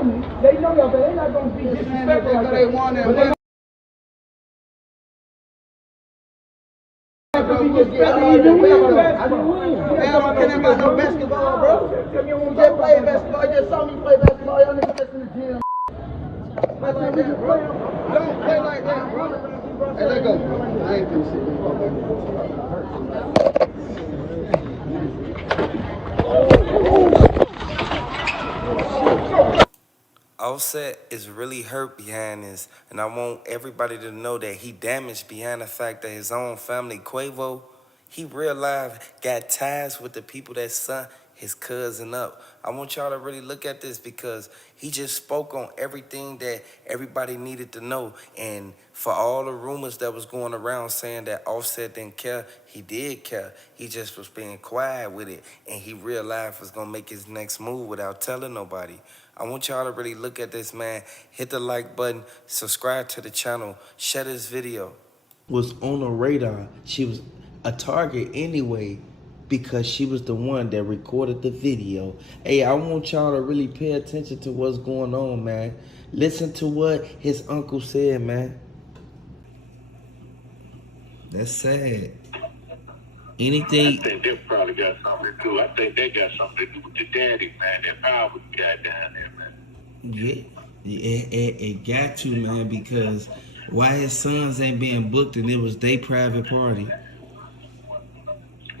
family. They know y'all, but they're not gonna be disrespectful like they want it. Even with basketball. Damn, I can't about no basketball, bro. You just play basketball. You just saw me play basketball. Y'all niggas just in the gym. Play like that, bro. Don't play like that, bro. Hey, let go. I ain't finna sit Offset is really hurt behind this, and I want everybody to know that he damaged behind the fact that his own family, Quavo, he real life got ties with the people that son his cousin up. I want y'all to really look at this because he just spoke on everything that everybody needed to know. And for all the rumors that was going around saying that Offset didn't care, he did care. He just was being quiet with it, and he real life was gonna make his next move without telling nobody. I want y'all to really look at this, man. Hit the like button, subscribe to the channel, share this video. Was on the radar. She was a target anyway because she was the one that recorded the video. Hey, I want y'all to really pay attention to what's going on, man. Listen to what his uncle said, man. That's sad. Anything. I think they probably got something to do. I think they got something to do with the daddy, man. That power got down there, man. Yeah, it got to, man, because why his sons ain't being booked and it was their private party.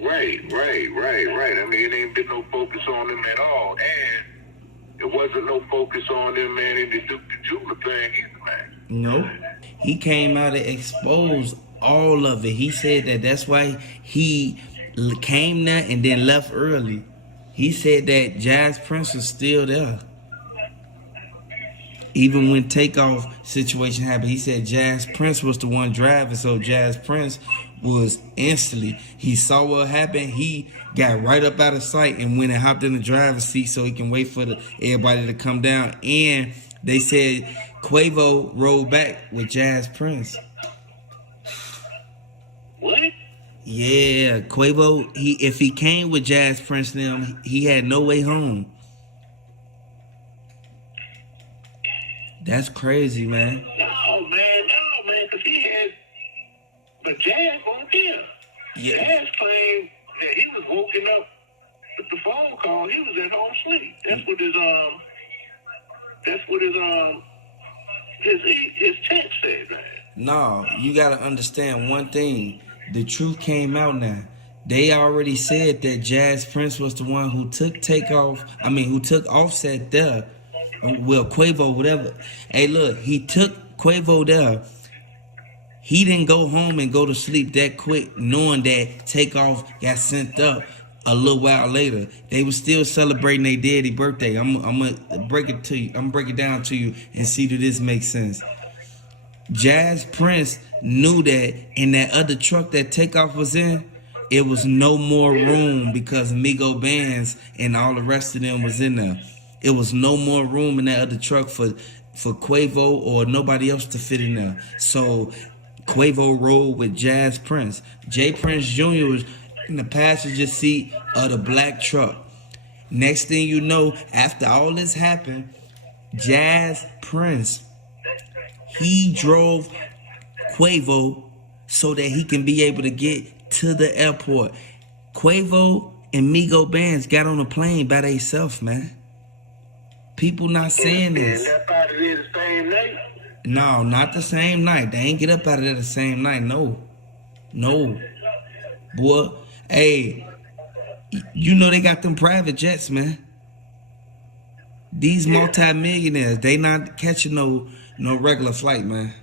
Right. I mean, it ain't been no focus on them at all. And there wasn't no focus on them, man, in the Duke the Jeweler thing either, man. No. He came out and exposed all of it. He said that that's why he came there and then left early. He said that Jazz Prince was still there. Even when takeoff situation happened, he said Jazz Prince was the one driving, so Jazz Prince was instantly, he saw what happened, he got right up out of sight and went and hopped in the driver's seat so he can wait for everybody to come down. And they said Quavo rolled back with Jazz Prince. What? Yeah, Quavo, if he came with Jazz Prince them, he had no way home. That's crazy, man. No, man, because he had, but Jazz wasn't there. Yeah. Jazz claimed that he was woken up with the phone call. He was at home sleep. That's what his text said, man. No, you gotta understand one thing. The truth came out now. They already said that Jazz Prince was the one who took Offset there. Well, Quavo, whatever. Hey, look, he took Quavo there. He didn't go home and go to sleep that quick, knowing that Takeoff got sent up a little while later. They were still celebrating their daddy birthday. I'm gonna break it to you. I'm gonna break it down to you and see if this makes sense. Jazz Prince knew that in that other truck that Takeoff was in, it was no more room because Amigo Bands and all the rest of them was in there. It was no more room in that other truck for Quavo or nobody else to fit in there. So Quavo rode with Jazz Prince. Jay Prince Jr. was in the passenger seat of the black truck. Next thing you know, after all this happened, Jazz Prince, he drove Quavo so that he can be able to get to the airport. Quavo and Migo Bands got on a plane by themselves, man. People not saying this. And that out of there the same night? No, not the same night. They ain't get up out of there the same night. No. Boy, hey, you know they got them private jets, man. These multi-millionaires, they not catching no regular flight, man.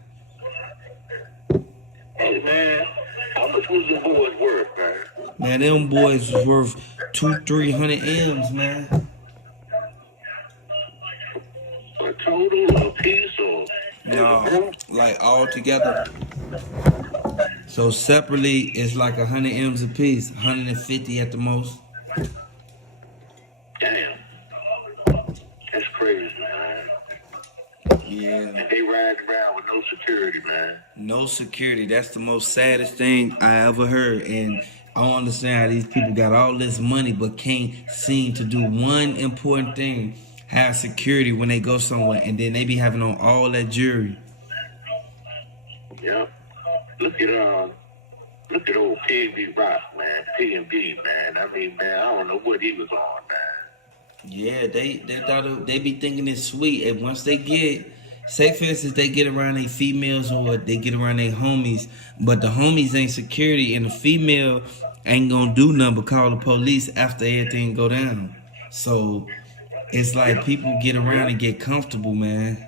Hey, man, how much was the boys worth, man? Man, them boys was worth 200-300 M's, man. A total, a piece, or? No, like all together. So separately, it's like 100 M's a piece, 150 at the most. Damn. That's crazy, man. Yeah. And they ride around with no security, man. No security. That's the most saddest thing I ever heard. And I don't understand how these people got all this money but can't seem to do one important thing. have security when they go somewhere, and then they be having on all that jewelry. Yeah. Look at old PB Rock, man. PB, man. I mean, man, I don't know what he was on, man. Yeah, they be thinking it's sweet, and once they get, say for instance, they get around their females or they get around their homies, but the homies ain't security, and the female ain't gonna do nothing but call the police after everything go down. So it's like people get around and get comfortable, man.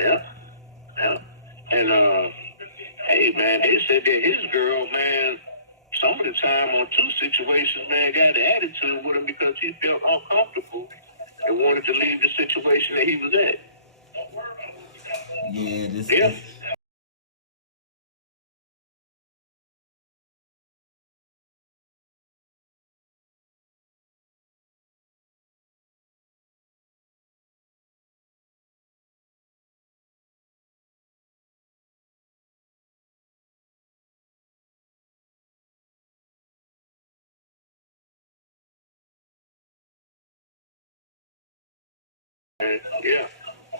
Yeah. And hey, man, they said that his girl, man, some of the time on two situations, man, got an attitude with him because he felt uncomfortable and wanted to leave the situation that he was at. Yeah, this.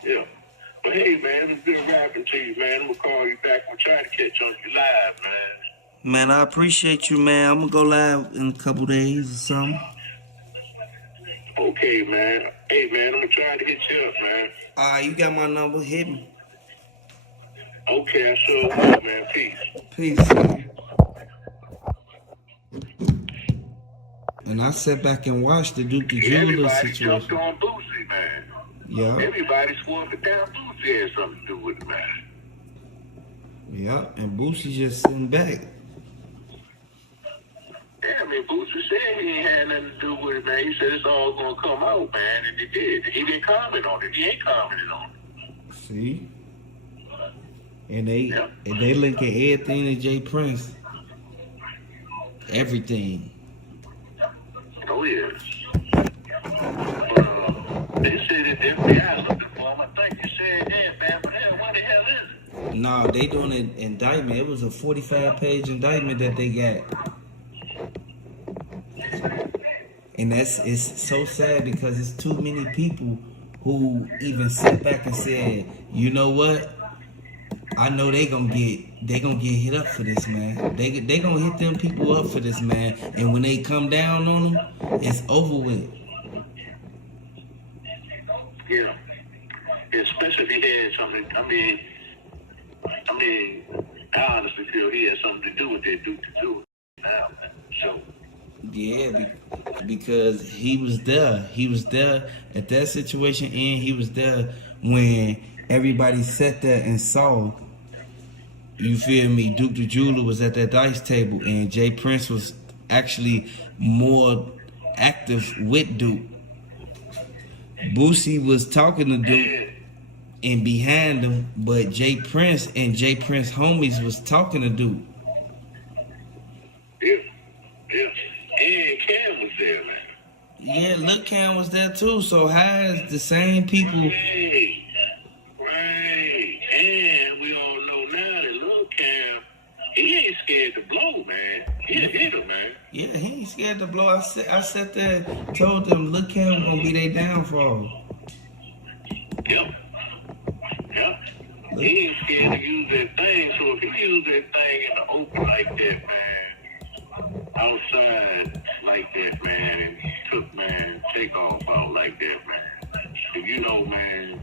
Yeah. But hey, man, it's been rapping to you, man. I'm gonna call you back. I'm trying to catch on you live, man. Man, I appreciate you, man. I'm gonna go live in a couple days or something. Okay, man. Hey, man, I'm gonna try to hit you up, man. You got my number. Hit me. Okay, I sure will, man. Peace. Peace, man. And I sat back and watched the Duke the Jeweler situation. Everybody jumped on Boosie, man. Yeah. Everybody swore the damn Boosie had something to do with it, man. Yeah, and Boosie just sitting back. Yeah, I mean, Boosie said he ain't had nothing to do with it, man. He said it's all gonna come out, man, and it did. He didn't comment on it. He ain't commented on it. See? And they linking everything to Jay Prince. Everything. Oh, yes. They said that the FBI looking for him. I think you said that, man. But hell, what the hell is it? No, they doing an indictment. It was a 45-page indictment that they got. And it's so sad because it's too many people who even sit back and said, you know what? I know they gonna get hit up for this, man. They gonna hit them people up for this, man. And when they come down on them, it's over with. Yeah. Especially if he had something. I mean, I honestly feel he had something to do with that Duke to do it now. So. Yeah, because he was there. He was there at that situation, and he was there when everybody sat there and saw, you feel me, Duke the Jeweler was at that dice table, and Jay Prince was actually more active with Duke. Boosie was talking to Duke and behind him, but Jay Prince and Jay Prince homies was talking to Duke. Yeah. And Cam was there, man. Yeah, Lil Cam was there too. So how is the same people? Right. And we all know now that Lil Cam, he ain't scared to blow, man. He a hitter, man. Yeah, he ain't scared to blow. I sat there, told them Lil Cam gonna be their downfall. Yep. He ain't scared to use that thing. So if he use that thing in the open like that, man, outside like that, man, and took, man, take off out like that, man. If you know, man,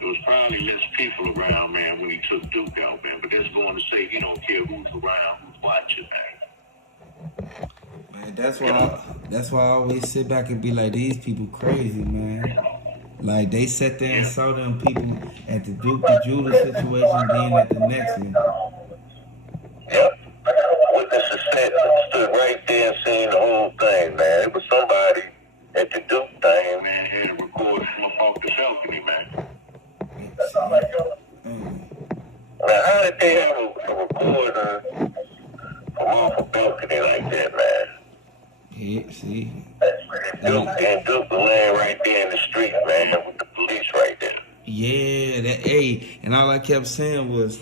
there was probably less people around, man, when he took Duke out, man. But that's going to say he don't care who's around, who's watching, man. Man, that's why I always sit back and be like, these people crazy, man. Like, they sat there and saw them people at the Duke the Jeweler situation, then at the next one. Yep. Witnesses stood right there and seen the whole thing, man. It was somebody at the Duke thing, man, had a record from up off the balcony, man. Now, how did they have a recorder from off a balcony like that, man? Yeah, see. And Duke was laying right there in the street, man, with the police right there. Yeah, and all I kept saying was,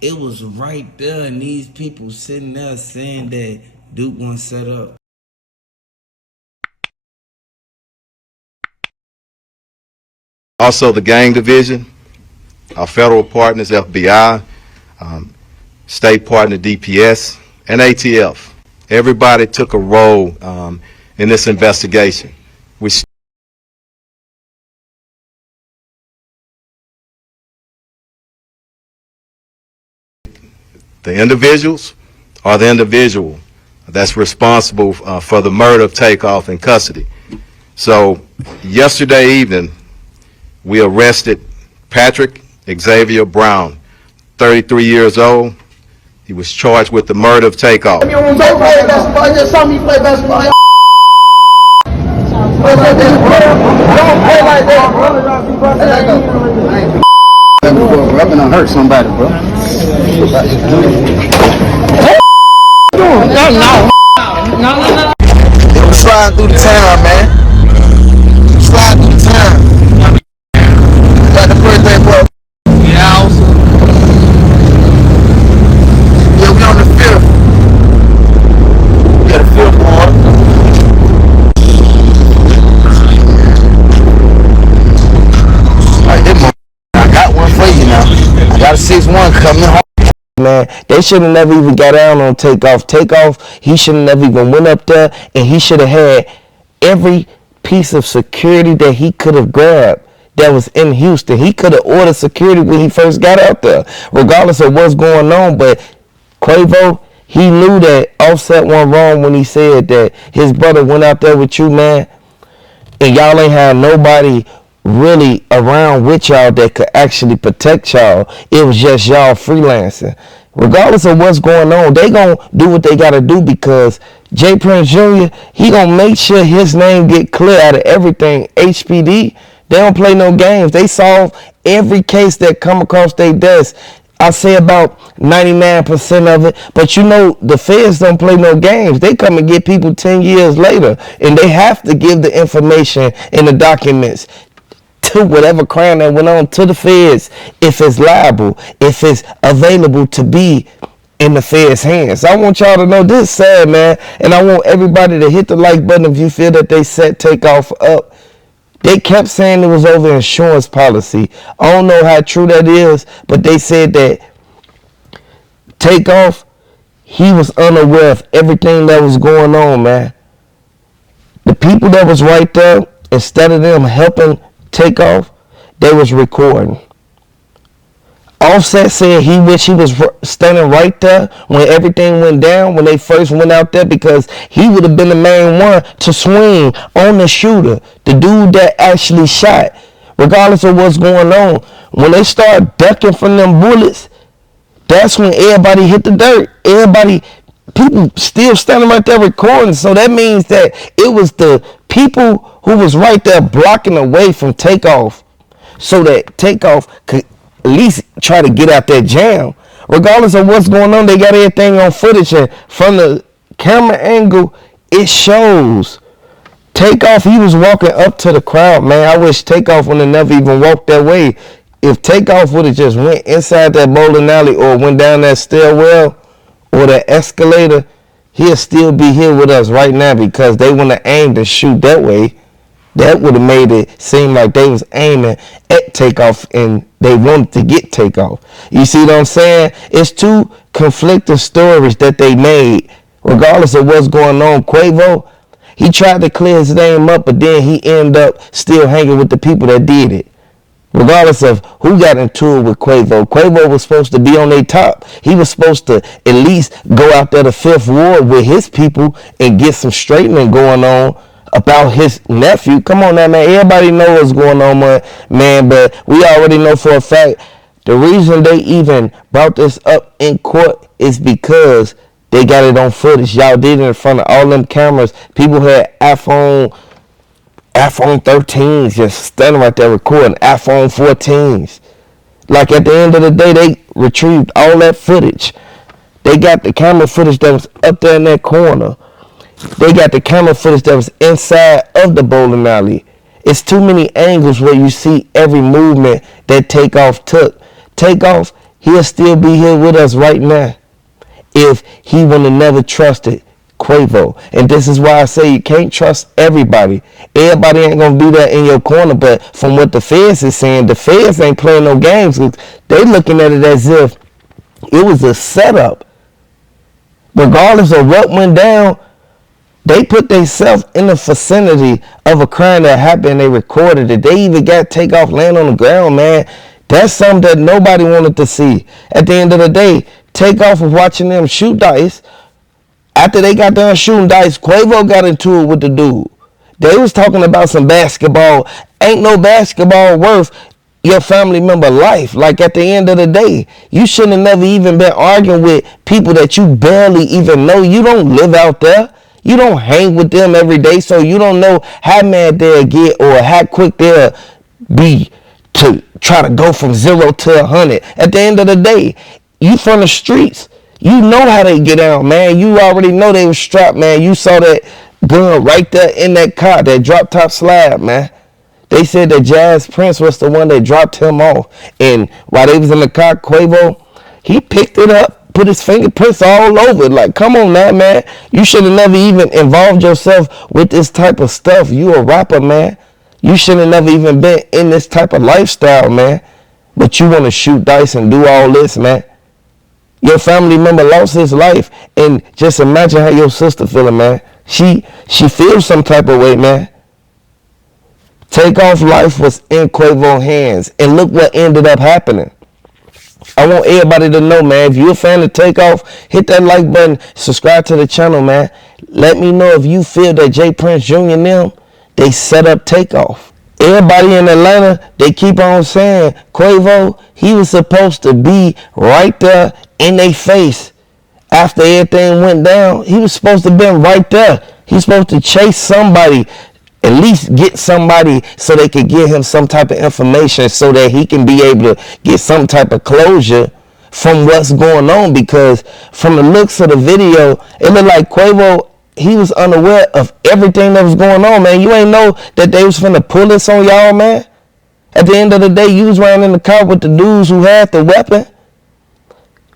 it was right there, and these people sitting there saying that Duke wasn't set up. Also, the gang division, our federal partners, FBI, state partner DPS, and ATF. Everybody took a role in this investigation. The individuals are the individual that's responsible for the murder of Takeoff in custody. So yesterday evening, we arrested Patrick Xavier Brown, 33 years old. He was charged with the murder of Takeoff. You don't play basketball, just saw me play basketball. Don't play like that, bro. I'm gonna hurt somebody, bro. No. They was sliding through the town, man. Sliding through the town. Got the birthday, bro. Yeah, we on the fifth. We got the fifth, boy. I got one for you now. I got a 6-1 coming home. Man, they should have never even got down on Takeoff. Takeoff, he should have never even went up there, and he should have had every piece of security that he could have grabbed that was in Houston. He could have ordered security when he first got out there, regardless of what's going on. But Quavo, he knew that Offset went wrong when he said that his brother went out there with you, man, and y'all ain't had nobody really around with y'all that could actually protect y'all. It was just y'all freelancing. Regardless of what's going on, they gonna do what they gotta do, because J. Prince Jr., he gonna make sure his name get clear out of everything. HPD, they don't play no games. They solve every case that come across their desk. I say about 99% of it, but you know the feds don't play no games. They come and get people 10 years later, and they have to give the information and the documents to whatever crime that went on to the feds, if it's liable, if it's available to be in the feds' hands. I want y'all to know this sad, man, and I want everybody to hit the like button if you feel that they set Takeoff up. They kept saying it was over insurance policy. I don't know how true that is, but they said that Takeoff, he was unaware of everything that was going on, man. The people that was right there, instead of them helping Takeoff, they was recording. Offset said he wished he was standing right there when everything went down, when they first went out there, because he would have been the main one to swing on the shooter, the dude that actually shot, regardless of what's going on. When they start ducking from them bullets, that's when everybody hit the dirt. People still standing right there recording, so that means that it was the people who was right there blocking away from Takeoff, so that Takeoff could at least try to get out that jam. Regardless of what's going on, they got everything on footage, and from the camera angle, it shows Takeoff. He was walking up to the crowd, man. I wish Takeoff would have never even walked that way. If Takeoff would have just went inside that bowling alley or went down that stairwell or that escalator, he'll still be here with us right now, because they want to aim to shoot that way. That would have made it seem like they was aiming at Takeoff and they wanted to get Takeoff. You see what I'm saying? It's two conflicting stories that they made, regardless of what's going on. Quavo, he tried to clear his name up, but then he ended up still hanging with the people that did it. Regardless of who got into it with Quavo. Quavo was supposed to be on their top. He was supposed to at least go out there to Fifth Ward with his people and get some straightening going on about his nephew. Come on now, man. Everybody know what's going on, man. But we already know for a fact the reason they even brought this up in court is because they got it on footage. Y'all did it in front of all them cameras. People had iPhone 13s just standing right there recording, iPhone 14s. Like at the end of the day, they retrieved all that footage. They got the camera footage that was up there in that corner. They got the camera footage that was inside of the bowling alley. It's too many angles where you see every movement that Takeoff took. Takeoff, he'll still be here with us right now if he would have never trusted Quavo. And this is why I say you can't trust everybody. Everybody ain't gonna be there in your corner, but from what the feds is saying, the feds ain't playing no games. They looking at it as if it was a setup. Regardless of what went down, they put themselves in the vicinity of a crime that happened. They recorded it. They even got Takeoff laying on the ground, man. That's something that nobody wanted to see. At the end of the day, Takeoff was watching them shoot dice. After they got done shooting dice, Quavo got into it with the dude. They was talking about some basketball. Ain't no basketball worth your family member life. Like, at the end of the day, you shouldn't have never even been arguing with people that you barely even know. You don't live out there. You don't hang with them every day, so you don't know how mad they'll get or how quick they'll be to try to go from 0 to 100. At the end of the day, you from the streets. You know how they get out, man. You already know they was strapped, man. You saw that gun right there in that car, that drop top slab, man. They said that Jazz Prince was the one that dropped him off. And while they was in the car, Quavo, he picked it up, put his fingerprints all over it. Like, come on now, man. You should have never even involved yourself with this type of stuff. You a rapper, man. You should have never even been in this type of lifestyle, man. But you want to shoot dice and do all this, man. Your family member lost his life, and just imagine how your sister feeling, man. She feels some type of way, man. Takeoff life was in Quavo's hands, and look what ended up happening. I want everybody to know, man, if you're a fan of Takeoff, hit that like button, subscribe to the channel, man. Let me know if you feel that J. Prince Jr. and them, they set up Takeoff. Everybody in Atlanta, they keep on saying, Quavo, he was supposed to be right there in their face. After everything went down, he was supposed to have been right there. He's supposed to chase somebody, at least get somebody so they could give him some type of information so that he can be able to get some type of closure from what's going on. Because from the looks of the video, it looked like Quavo, he was unaware of everything that was going on, man. You ain't know that they was finna pull this on y'all, man. At the end of the day, you was riding in the car with the dudes who had the weapon.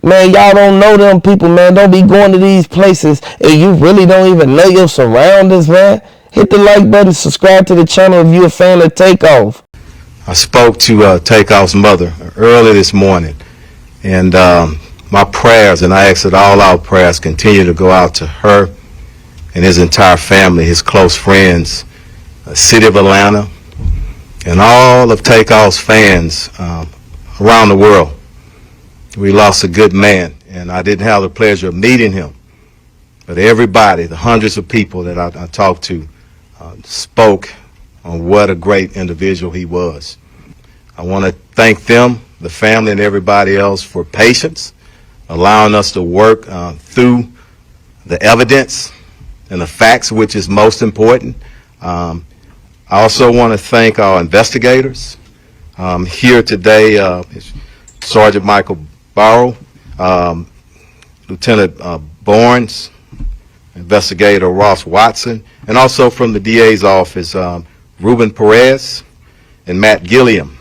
Man, y'all don't know them people, man. Don't be going to these places and you really don't even know your surroundings, man. Hit the like button, subscribe to the channel if you're a fan of Takeoff. I spoke to Takeoff's mother early this morning, and my prayers, and I ask that all our prayers continue to go out to her and his entire family, his close friends, the city of Atlanta, and all of Takeoff's fans around the world. We lost a good man, and I didn't have the pleasure of meeting him. But everybody, the hundreds of people that I talked to, spoke on what a great individual he was. I want to thank them, the family, and everybody else for patience, allowing us to work through the evidence and the facts, which is most important. I also want to thank our investigators. Here today, Sergeant Michael Barrow, Lieutenant Barnes, Investigator Ross Watson, and also from the DA's office, Ruben Perez and Matt Gilliam.